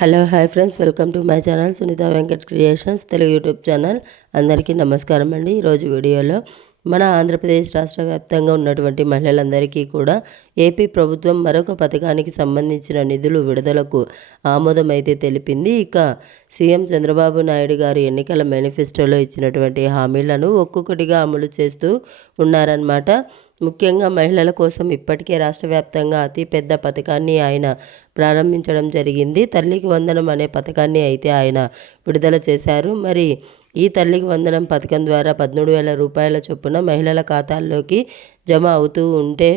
Hello hi friends welcome to my channel Sunitha Venkat creations Telugu YouTube channel. అందరికీ నమస్కారం అండి. ఈరోజు వీడియోలో మన ఆంధ్రప్రదేశ్ రాష్ట్ర వ్యాప్తంగా ఉన్నటువంటి మహిళలందరికీ కూడా ఏపీ ప్రభుత్వం మరొక పథకానికి సంబంధించిన నిధులు విడుదలకు ఆమోదమైతే తెలిపింది. ఇక సీఎం చంద్రబాబు నాయుడు గారు ఎన్నికల మేనిఫెస్టోలో ఇచ్చినటువంటి హామీలను ఒక్కొక్కటిగా అమలు చేస్తూ ఉన్నారన్నమాట. ముఖ్యంగా మహిళల కోసం ఇప్పటికే రాష్ట్ర వ్యాప్తంగా అతిపెద్ద పథకాన్ని ఆయన ప్రారంభించడం జరిగింది. తల్లికి వందనం అనే పథకాన్ని అయితే ఆయన విడుదల చేశారు. మరి ఈ తల్లికి వందనం పథకం ద్వారా పదమూడు వేల రూపాయల చొప్పున మహిళల ఖాతాల్లోకి జమ అవుతూ ఉంటే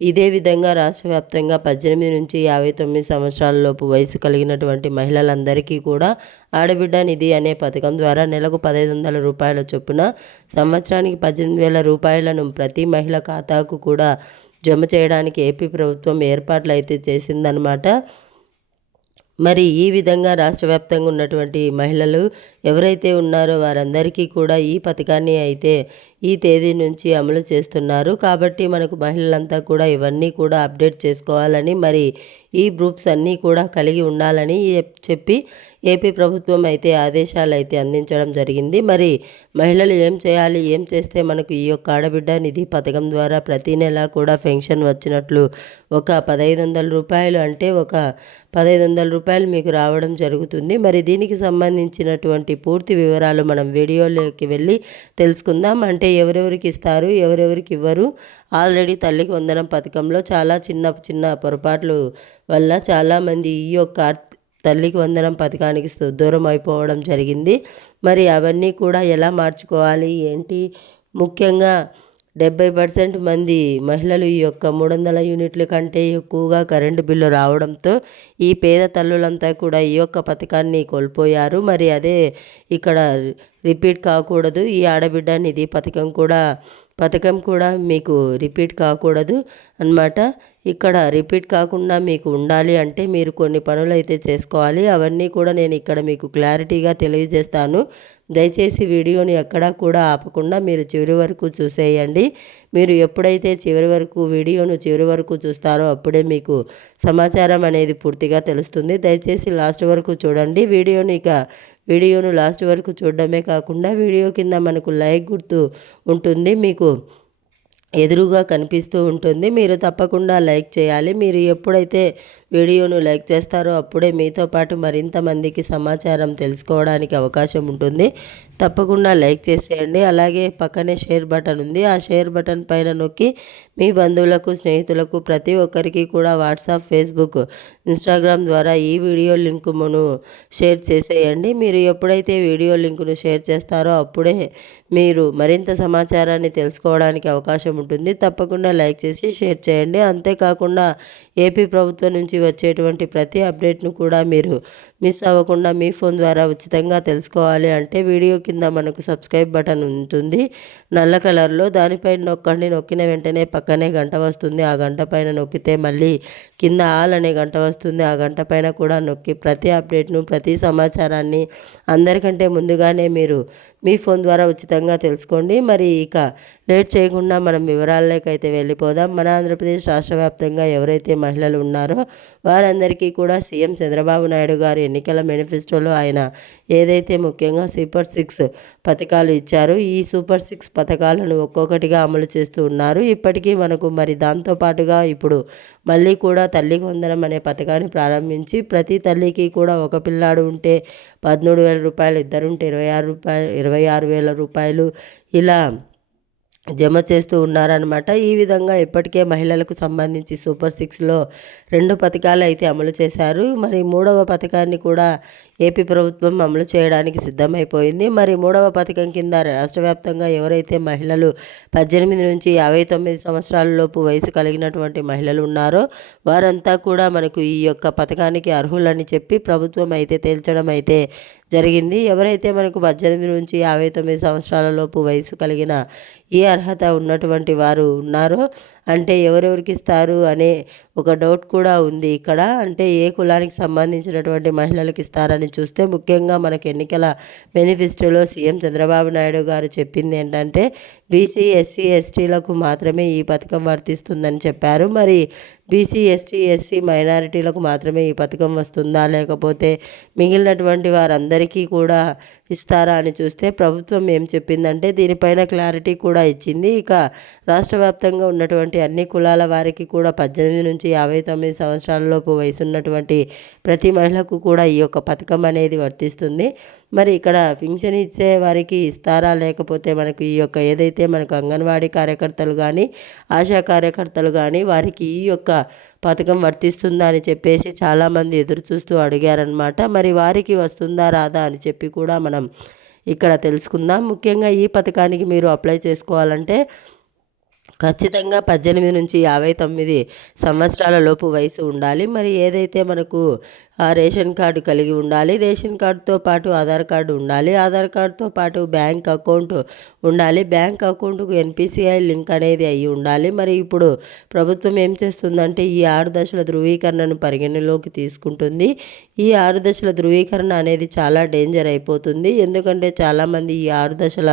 ఇదే విధంగా రాష్ట్ర వ్యాప్తంగా పద్దెనిమిది నుంచి యాభై తొమ్మిది సంవత్సరాలలోపు వయసు కలిగినటువంటి మహిళలందరికీ కూడా ఆడబిడ్డ నిధి అనే పథకం ద్వారా నెలకు పదహైదు వందల రూపాయల చొప్పున సంవత్సరానికి పద్దెనిమిది వేల రూపాయలను ప్రతి మహిళ ఖాతాకు కూడా జమ చేయడానికి ఏపీ ప్రభుత్వం ఏర్పాట్లు అయితే చేసిందనమాట మరి ఈ విధంగా రాష్ట్ర వ్యాప్తంగా ఉన్నటువంటి మహిళలు ఎవరైతే ఉన్నారో వారందరికీ కూడా ఈ పథకాన్ని అయితే ఈ తేదీ నుంచి అమలు చేస్తున్నారు. కాబట్టి మనకు మహిళలంతా కూడా ఇవన్నీ కూడా అప్డేట్ చేసుకోవాలని మరి ఈ గ్రూప్స్ అన్నీ కూడా కలిగి ఉండాలని చెప్పి ఏపీ ప్రభుత్వం అయితే ఆదేశాలు అయితే అందించడం జరిగింది. మరి మహిళలు ఏం చేయాలి ఏం చేస్తే మనకు ఈ యొక్క ఆడబిడ్డ నిధి పథకం ద్వారా ప్రతి నెల కూడా పెన్షన్ వచ్చినట్లు ఒక పదహైదు వందల రూపాయలు అంటే ఒక పదహైదు వందల రూపాయలు మీకు రావడం జరుగుతుంది. మరి దీనికి సంబంధించినటువంటి పూర్తి వివరాలు మనం వీడియోలోకి వెళ్ళి తెలుసుకుందాం. అంటే ఎవరెవరికి ఇస్తారు ఎవరెవరికి ఇవ్వరు? ఆల్రెడీ తల్లికి వందనం పథకంలో చాలా చిన్న చిన్న పొరపాట్లు వల్ల చాలామంది ఈ యొక్క తల్లికి వందనం పథకానికి దూరం అయిపోవడం జరిగింది. మరి అవన్నీ కూడా ఎలా మార్చుకోవాలి? ఏంటి? ముఖ్యంగా డెబ్బై పర్సెంట్ మంది మహిళలు ఈ యొక్క మూడు వందల యూనిట్ల కంటే ఎక్కువగా కరెంటు బిల్లు రావడంతో ఈ పేద తల్లులంతా కూడా ఈ యొక్క పథకాన్ని కోల్పోయారు. మరి అదే ఇక్కడ రిపీట్ కాకూడదు. ఈ ఆడబిడ్డ నిధి పథకం కూడా పథకం కూడా మీకు రిపీట్ కాకూడదు అనమాట ఇక్కడ రిపీట్ కాకుండా మీకు ఉండాలి అంటే మీరు కొన్ని పనులు అయితే చేసుకోవాలి. అవన్నీ కూడా నేను ఇక్కడ మీకు క్లారిటీగా తెలియజేస్తాను. దయచేసి వీడియోని ఎక్కడా కూడా ఆపకుండా మీరు చివరి వరకు చూసేయండి. మీరు ఎప్పుడైతే చివరి వరకు వీడియోను చివరి వరకు చూస్తారో అప్పుడే మీకు సమాచారం అనేది పూర్తిగా తెలుస్తుంది. దయచేసి లాస్ట్ వరకు చూడండి. వీడియోని ఇక వీడియోను లాస్ట్ వరకు చూడడమే కాకుండా వీడియో కింద మనకు లైక్ గుర్తు ఉంటుంది. మీకు ఎదురుగా కనిపిస్తూ ఉంటుంది. మీరు తప్పకుండా లైక్ చేయాలి. మీరు ఎప్పుడైతే వీడియోను లైక్ చేస్తారో అప్పుడే మీతో పాటు మరింత మందికి సమాచారం తెలుసుకోవడానికి అవకాశం ఉంటుంది. తప్పకుండా లైక్ చేసేయండి. అలాగే పక్కనే షేర్ బటన్ ఉంది. ఆ షేర్ బటన్ పైన నొక్కి మీ బంధువులకు స్నేహితులకు ప్రతి ఒక్కరికి కూడా వాట్సాప్ ఫేస్బుక్ ఇన్స్టాగ్రామ్ ద్వారా ఈ వీడియో లింకును షేర్ చేసేయండి. మీరు ఎప్పుడైతే వీడియో లింకును షేర్ చేస్తారో అప్పుడే మీరు మరింత సమాచారాన్ని తెలుసుకోవడానికి అవకాశం ఉంటుంది. తప్పకుండా లైక్ చేసి షేర్ చేయండి. అంతేకాకుండా ఏపీ ప్రభుత్వం నుంచి వచ్చేటువంటి ప్రతి అప్డేట్ను కూడా మీరు మిస్ అవ్వకుండా మీ ఫోన్ ద్వారా ఉచితంగా తెలుసుకోవాలి అంటే వీడియో కింద మనకు సబ్స్క్రైబ్ బటన్ ఉంటుంది. నల్ల కలర్లో దానిపైన నొక్కండి. నొక్కిన వెంటనే పక్కనే గంట వస్తుంది. ఆ గంట పైన నొక్కితే మళ్ళీ కింద ఆల్ అనే గంట వస్తుంది. ఆ గంట పైన కూడా నొక్కి ప్రతి అప్డేట్ను ప్రతి సమాచారాన్ని అందరికంటే ముందుగానే మీరు మీ ఫోన్ ద్వారా ఉచితంగా తెలుసుకోండి. మరి ఇక లేట్ చేయకుండా మనం వివరాల్లోకైతే వెళ్ళిపోదాం. మన ఆంధ్రప్రదేశ్ రాష్ట్ర వ్యాప్తంగా ఎవరైతే మహిళలు ఉన్నారో వారందరికీ కూడా సీఎం చంద్రబాబు నాయుడు గారు ఎన్నికల మేనిఫెస్టోలో ఆయన ఏదైతే ముఖ్యంగా సూపర్ సిక్స్ పథకాలు ఇచ్చారో ఈ సూపర్ సిక్స్ పథకాలను ఒక్కొక్కటిగా అమలు చేస్తూ ఉన్నారు. ఇప్పటికీ మనకు మరి దాంతోపాటుగా ఇప్పుడు మళ్ళీ కూడా తల్లికి వందనం అనే పథకాన్ని ప్రారంభించి ప్రతి తల్లికి కూడా ఒక పిల్లాడు ఉంటే పదమూడు వేల రూపాయలు ఇద్దరుంటే ఇరవై ఆరు రూపాయలు ఇరవై ఆరు వేల రూపాయలు ఇలా జమ చేస్తూ ఉన్నారనమాట ఈ విధంగా ఇప్పటికే మహిళలకు సంబంధించి సూపర్ సిక్స్లో రెండు పథకాలు అయితే అమలు చేశారు. మరి మూడవ పథకాన్ని కూడా ఏపీ ప్రభుత్వం అమలు చేయడానికి సిద్ధమైపోయింది. మరి మూడవ పథకం కింద రాష్ట్ర వ్యాప్తంగా ఎవరైతే మహిళలు పద్దెనిమిది నుంచి యాభై తొమ్మిది సంవత్సరాలలోపు వయసు కలిగినటువంటి మహిళలు ఉన్నారో వారంతా కూడా మనకు ఈ యొక్క పథకానికి అర్హులని చెప్పి ప్రభుత్వం అయితే తేల్చడం అయితే జరిగింది. ఎవరైతే మనకు పద్దెనిమిది నుంచి యాభై తొమ్మిది సంవత్సరాల లోపు వయసు కలిగిన ఏ అర్హత ఉన్నటువంటి వారు ఉన్నారో అంటే ఎవరెవరికి ఇస్తారు అనే ఒక డౌట్ కూడా ఉంది ఇక్కడ. అంటే ఏ కులానికి సంబంధించినటువంటి మహిళలకు ఇస్తారని చూస్తే ముఖ్యంగా మనకు ఎన్నికల మేనిఫెస్టోలో సీఎం చంద్రబాబు నాయుడు గారు చెప్పింది ఏంటంటే బీసీ ఎస్సీ ఎస్టీలకు మాత్రమే ఈ పథకం వర్తిస్తుందని చెప్పారు. మరి బీసీ ఎస్టీ ఎస్సీ మైనారిటీలకు మాత్రమే ఈ పథకం వస్తుందా? లేకపోతే మిగిలినటువంటి వారందరికీ కూడా ఇస్తారా అని చూస్తే ప్రభుత్వం ఏం చెప్పిందంటే దీనిపైన క్లారిటీ కూడా ఇచ్చింది. ఇక రాష్ట్ర వ్యాప్తంగా ఉన్నటువంటి అన్ని కులాల వారికి కూడా పద్దెనిమిది నుంచి యాభై తొమ్మిది సంవత్సరాలలోపు వయసు ఉన్నటువంటి ప్రతి మహిళకు కూడా ఈ యొక్క పథకం అనేది వర్తిస్తుంది. మరి ఇక్కడ పింఛన్ ఇచ్చే వారికి ఇస్తారా లేకపోతే మనకు ఈ యొక్క ఏదైతే మనకు అంగన్వాడీ కార్యకర్తలు కానీ ఆశా కార్యకర్తలు కానీ వారికి ఈ యొక్క పథకం వర్తిస్తుందా అని చెప్పేసి చాలామంది ఎదురు చూస్తూ అడిగారనమాట మరి వారికి వస్తుందా రాదా అని చెప్పి కూడా మనం ఇక్కడ తెలుసుకుందాం. ముఖ్యంగా ఈ పథకానికి మీరు అప్లై చేసుకోవాలంటే ఖచ్చితంగా పద్దెనిమిది నుంచి యాభై తొమ్మిది సంవత్సరాల లోపు వయసు ఉండాలి. మరి ఏదైతే మనకు రేషన్ కార్డు కలిగి ఉండాలి. రేషన్ కార్డుతో పాటు ఆధార్ కార్డు ఉండాలి. ఆధార్ కార్డుతో పాటు బ్యాంక్ అకౌంట్ ఉండాలి. బ్యాంక్ అకౌంట్కు ఎన్పిసిఐ లింక్ అనేది అయ్యి ఉండాలి. మరి ఇప్పుడు ప్రభుత్వం ఏం చేస్తుందంటే ఈ ఆరు దశల ధృవీకరణను పరిగణలోకి తీసుకుంటుంది. ఈ ఆరు దశల ధృవీకరణ అనేది చాలా డేంజర్ అయిపోతుంది. ఎందుకంటే చాలామంది ఈ ఆరు దశల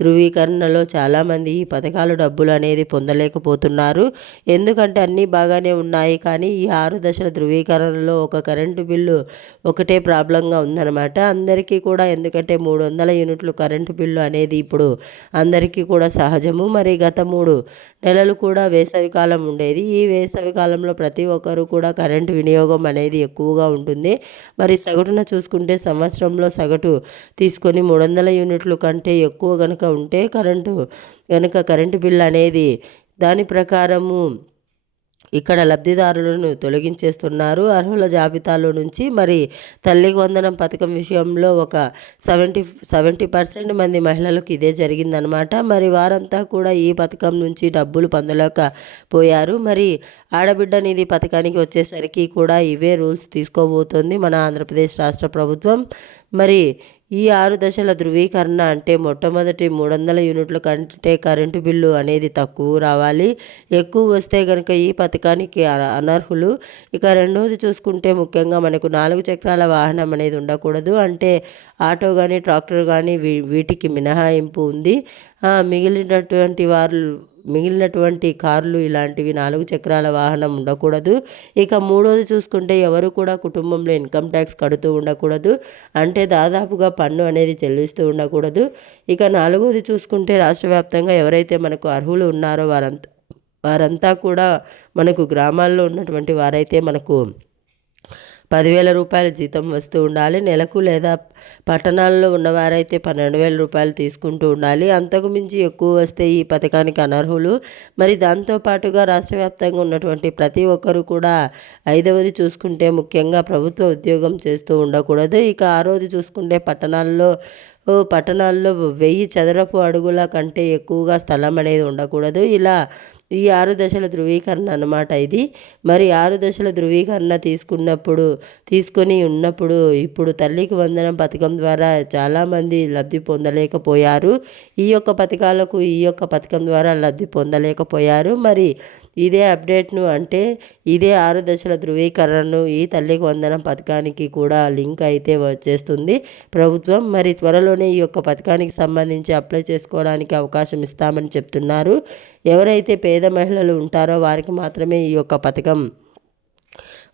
ధృవీకరణలో చాలామంది ఈ పథకాల డబ్బులు అనేది పొందలేకపోతున్నారు. ఎందుకంటే అన్నీ బాగానే ఉన్నాయి. కానీ ఈ ఆరు దశల ధృవీకరణలో ఒక కరెంటు బిల్లు ఒకటే ప్రాబ్లంగా ఉందన్నమాట. అందరికీ కూడా ఎందుకంటే మూడు వందల యూనిట్లు కరెంటు బిల్లు అనేది ఇప్పుడు అందరికీ కూడా సహజము. మరి గత మూడు నెలలు కూడా వేసవికాలం ఉండేది. ఈ వేసవికాలంలో ప్రతి ఒక్కరూ కూడా కరెంటు వినియోగం అనేది ఎక్కువగా ఉంటుంది. మరి సగటున చూసుకుంటే సంవత్సరంలో సగటు తీసుకొని మూడు వందల యూనిట్లు కంటే ఎక్కువ కనుక ఉంటే కరెంటు కనుక కరెంటు బిల్ అనేది దాని ప్రకారము ఇక్కడ లబ్ధిదారులను తొలగించేస్తున్నారు. అర్హుల జాబితాలో నుంచి మరి తల్లికి వందనం పథకం విషయంలో ఒక సెవెంటీ సెవెంటీ పర్సెంట్ మంది మహిళలకు ఇదే జరిగిందనమాట మరి వారంతా కూడా ఈ పథకం నుంచి డబ్బులు పొందలేకపోయారు. మరి ఆడబిడ్డ నిధి పథకానికి వచ్చేసరికి కూడా ఇవే రూల్స్ తీసుకోబోతోంది మన ఆంధ్రప్రదేశ్ రాష్ట్ర ప్రభుత్వం. మరి ఈ ఆరు దశల ధృవీకరణ అంటే మొట్టమొదటి మూడు వందల యూనిట్ల కంటే కరెంటు బిల్లు అనేది తక్కువ రావాలి. ఎక్కువ వస్తే కనుక ఈ పథకానికి అనర్హులు. ఇక రెండవది చూసుకుంటే ముఖ్యంగా మనకు నాలుగు చక్రాల వాహనం అనేది ఉండకూడదు. అంటే ఆటో కానీ ట్రాక్టర్ కానీ వీటికి మినహాయింపు ఉంది. మిగిలినటువంటి వారు మిగిలినటువంటి కార్లు ఇలాంటివి నాలుగు చక్రాల వాహనం ఉండకూడదు. ఇక మూడోది చూసుకుంటే ఎవరు కూడా కుటుంబంలో ఇన్కమ్ ట్యాక్స్ కడుతూ ఉండకూడదు. అంటే దాదాపుగా పన్ను అనేది చెల్లిస్తూ ఉండకూడదు. ఇక నాలుగోది చూసుకుంటే రాష్ట్ర వ్యాప్తంగా ఎవరైతే మనకు అర్హులు ఉన్నారో వారంతా వారంతా కూడా మనకు గ్రామాల్లో ఉన్నటువంటి వారైతే మనకు పదివేల రూపాయల జీతం వస్తూ ఉండాలి. నెలకు లేదా పట్టణాల్లో ఉన్నవారైతే పన్నెండు వేల రూపాయలు తీసుకుంటూ ఉండాలి. అంతకు మించి ఎక్కువ వస్తే ఈ పథకానికి అనర్హులు. మరి దాంతోపాటుగా రాష్ట్ర వ్యాప్తంగా ఉన్నటువంటి ప్రతి ఒక్కరు కూడా ఐదవది చూసుకుంటే ముఖ్యంగా ప్రభుత్వ ఉద్యోగం చేస్తూ ఉండకూడదు. ఇక ఆరోది చూసుకుంటే పట్టణాల్లో పట్టణాల్లో వెయ్యి చదరపు అడుగుల కంటే ఎక్కువగా స్థలం అనేది ఉండకూడదు. ఇలా ఈ ఆరు దశల ధృవీకరణ అనమాట ఇది. మరి ఆరు దశల ధృవీకరణ తీసుకున్నప్పుడు తీసుకొని ఉన్నప్పుడు ఇప్పుడు తల్లికి వందనం పథకం ద్వారా చాలామంది లబ్ధి పొందలేకపోయారు. ఈ యొక్క పథకాలకు ఈ యొక్క పథకం ద్వారా లబ్ధి పొందలేకపోయారు. మరి ఇదే అప్డేట్ను అంటే ఇదే ఆరు దశల ధృవీకరణను ఈ తల్లికి వందనం పథకానికి కూడా లింక్ అయితే వచ్చేస్తుంది. ప్రభుత్వం మరి త్వరలోనే ఈ యొక్క పథకానికి సంబంధించి అప్లై చేసుకోవడానికి అవకాశం ఇస్తామని చెప్తున్నారు. ఎవరైతే పే పేద మహిళలు ఉంటారో వారికి మాత్రమే ఈ యొక్క పథకం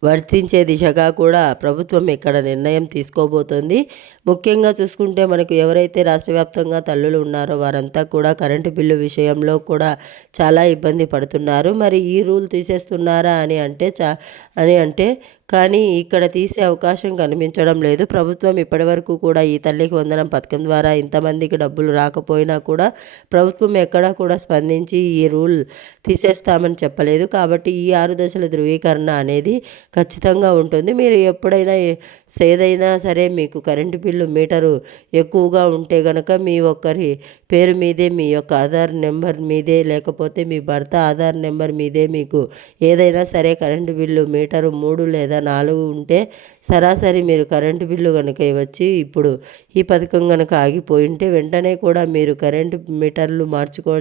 వర్తించే దిశగా కూడా ప్రభుత్వం ఇక్కడ నిర్ణయం తీసుకోబోతోంది. ముఖ్యంగా చూసుకుంటే మనకు ఎవరైతే రాష్ట్ర వ్యాప్తంగా తల్లులు ఉన్నారో వారంతా కూడా కరెంటు బిల్లు విషయంలో కూడా చాలా ఇబ్బంది పడుతున్నారు. మరి ఈ రూల్ తీసేస్తున్నారా అని అంటే చా అని అంటే కానీ ఇక్కడ తీసే అవకాశం కనిపించడం లేదు. ప్రభుత్వం ఇప్పటివరకు కూడా ఈ తల్లికి వందనం పథకం ద్వారా ఇంతమందికి డబ్బులు రాకపోయినా కూడా ప్రభుత్వం ఎక్కడా కూడా స్పందించి ఈ రూల్ తీసేస్తామని చెప్పలేదు. కాబట్టి ఈ ఆరు దశల ధృవీకరణ అనేది ఖచ్చితంగా ఉంటుంది. మీరు ఎప్పుడైనా ఏదైనా సరే మీకు కరెంటు బిల్లు మీటరు ఎక్కువగా ఉంటే కనుక మీ ఒక్కరి పేరు మీదే మీ యొక్క ఆధార్ నెంబర్ మీదే లేకపోతే మీ భర్త ఆధార్ నెంబర్ మీదే మీకు ఏదైనా సరే కరెంటు బిల్లు మీటరు మూడు లేదా నాలుగు ఉంటే సరాసరి మీరు కరెంటు బిల్లు కనుక వచ్చి ఇప్పుడు ఈ పథకం కనుక ఆగిపోయి ఉంటే వెంటనే కూడా మీరు కరెంటు మీటర్లు మార్చుకో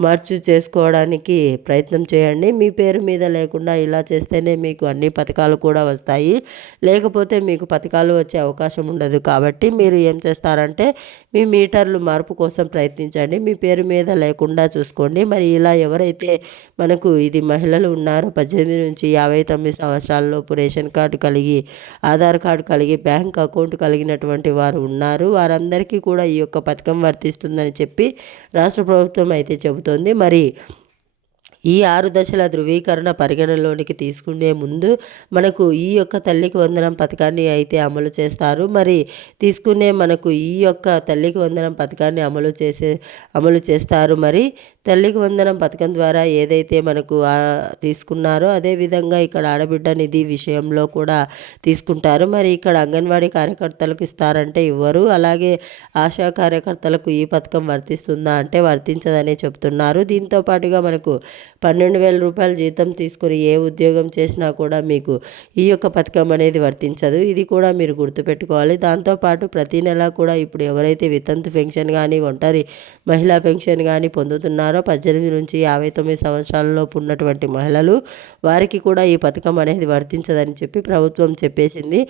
మార్చు చేసుకోవడానికి ప్రయత్నం చేయండి. మీ పేరు మీద లేకుండా ఇలా చేస్తేనే మీకు అన్ని పథకాలు కూడా వస్తాయి. లేకపోతే మీకు పథకాలు వచ్చే అవకాశం ఉండదు కాబట్టి మీరు ఏం చేస్తారంటే మీ మీటర్లు మార్పు కోసం ప్రయత్నించండి. మీ పేరు మీద లేకుండా చూసుకోండి. మరి ఇలా ఎవరైతే మనకు ఇది మహిళలు ఉన్నారో పద్దెనిమిది నుంచి యాభై తొమ్మిది సంవత్సరాలలోపు రేషన్ కార్డు కలిగి ఆధార్ కార్డు కలిగి బ్యాంక్ అకౌంట్ కలిగినటువంటి వారు ఉన్నారు. వారందరికీ కూడా ఈ యొక్క పథకం వర్తిస్తుందని చెప్పి రాష్ట్ర ప్రభుత్వం అయితే చెబుతోంది. మరి ఈ ఆరు దశల ధృవీకరణ పరిగణలోనికి తీసుకునే ముందు మనకు ఈ యొక్క తల్లికి వందనం పథకాన్ని అయితే అమలు చేస్తారు. మరి తీసుకునే మనకు ఈ యొక్క తల్లికి వందనం పథకాన్ని అమలు చేసే అమలు చేస్తారు. మరి తల్లికి వందనం పథకం ద్వారా ఏదైతే మనకు తీసుకున్నారో అదేవిధంగా ఇక్కడ ఆడబిడ్డ నిధి విషయంలో కూడా తీసుకుంటారు. మరి ఇక్కడ అంగన్వాడీ కార్యకర్తలకు ఇస్తారంటే ఇవ్వరు. అలాగే ఆశా కార్యకర్తలకు ఈ పథకం వర్తిస్తుందా అంటే వర్తించదనే చెప్తున్నారు. దీంతో పాటుగా మనకు పన్నెండు వేల రూపాయల జీతం తీసుకొని ఏ ఉద్యోగం చేసినా కూడా మీకు ఈ యొక్క పథకం అనేది వర్తించదు. ఇది కూడా మీరు గుర్తుపెట్టుకోవాలి. దాంతోపాటు ప్రతి నెల కూడా ఇప్పుడు ఎవరైతే వితంతు పెన్షన్ కానీ ఒంటరి మహిళా పెన్షన్ కానీ పొందుతున్నారో పద్దెనిమిది నుంచి యాభై తొమ్మిది సంవత్సరాలలోపు ఉన్నటువంటి మహిళలు వారికి కూడా ఈ పథకం అనేది వర్తించదని చెప్పి ప్రభుత్వం చెప్పేసింది.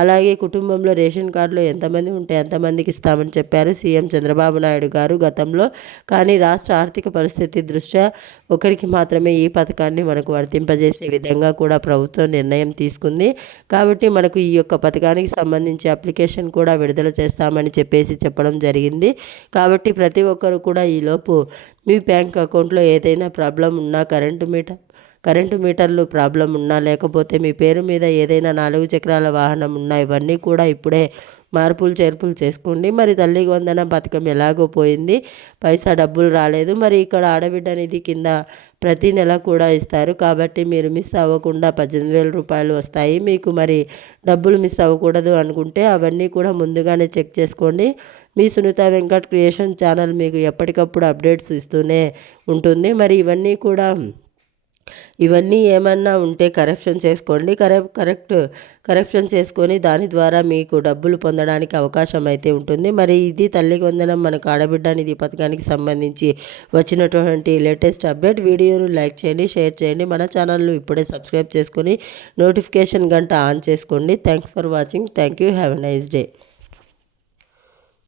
అలాగే కుటుంబంలో రేషన్ కార్డులో ఎంతమంది ఉంటే ఎంతమందికి ఇస్తామని చెప్పారు సీఎం చంద్రబాబు నాయుడు గారు గతంలో. కానీ రాష్ట్ర ఆర్థిక పరిస్థితి దృష్ట్యా ఒకరికి మాత్రమే ఈ పథకాన్ని మనకు వర్తింపజేసే విధంగా కూడా ప్రభుత్వం నిర్ణయం తీసుకుంది. కాబట్టి మనకు ఈ యొక్క పథకానికి సంబంధించి అప్లికేషన్ కూడా విడుదల చేస్తామని చెప్పేసి చెప్పడం జరిగింది. కాబట్టి ప్రతి ఒక్కరు కూడా ఈలోపు మీ బ్యాంక్ అకౌంట్లో ఏదైనా ప్రాబ్లం ఉన్నా కరెంటు మీటర్ కరెంటు మీటర్లు ప్రాబ్లం ఉన్నా లేకపోతే మీ పేరు మీద ఏదైనా నాలుగు చక్రాల వాహనం ఉన్నా ఇవన్నీ కూడా ఇప్పుడే మార్పులు చేర్పులు చేసుకోండి. మరి తల్లికి వందనం పథకం ఎలాగో పోయింది. పైసా డబ్బులు రాలేదు. మరి ఇక్కడ ఆడబిడ్డ నిధి కింద ప్రతి నెల కూడా ఇస్తారు. కాబట్టి మీరు మిస్ అవ్వకుండా పద్దెనిమిది వేల రూపాయలు వస్తాయి. మీకు మరి డబ్బులు మిస్ అవ్వకూడదు అనుకుంటే అవన్నీ కూడా ముందుగానే చెక్ చేసుకోండి. మీ సునీత వెంకట్ క్రియేషన్ ఛానల్ మీకు ఎప్పటికప్పుడు అప్డేట్స్ ఇస్తూనే ఉంటుంది. మరి ఇవన్నీ కూడా ఇవన్నీ ఏమన్నా ఉంటే కరప్షన్ చేసుకోండి. కరెక్ట్ కరెక్ట్ కరప్షన్ చేసుకొని దాని ద్వారా మీకు డబ్బులు పొందడానికి అవకాశం అయితే ఉంటుంది. మరి ఇది తల్లి వందనం మనకు ఆడబిడ్డ నిధి పథకానికి సంబంధించి వచ్చినటువంటి లేటెస్ట్ అప్డేట్. వీడియోను లైక్ చేయండి షేర్ చేయండి. మన ఛానల్ను ఇప్పుడే సబ్స్క్రైబ్ చేసుకొని నోటిఫికేషన్ గంట ఆన్ చేసుకోండి. Thanks for watching thank you have a nice day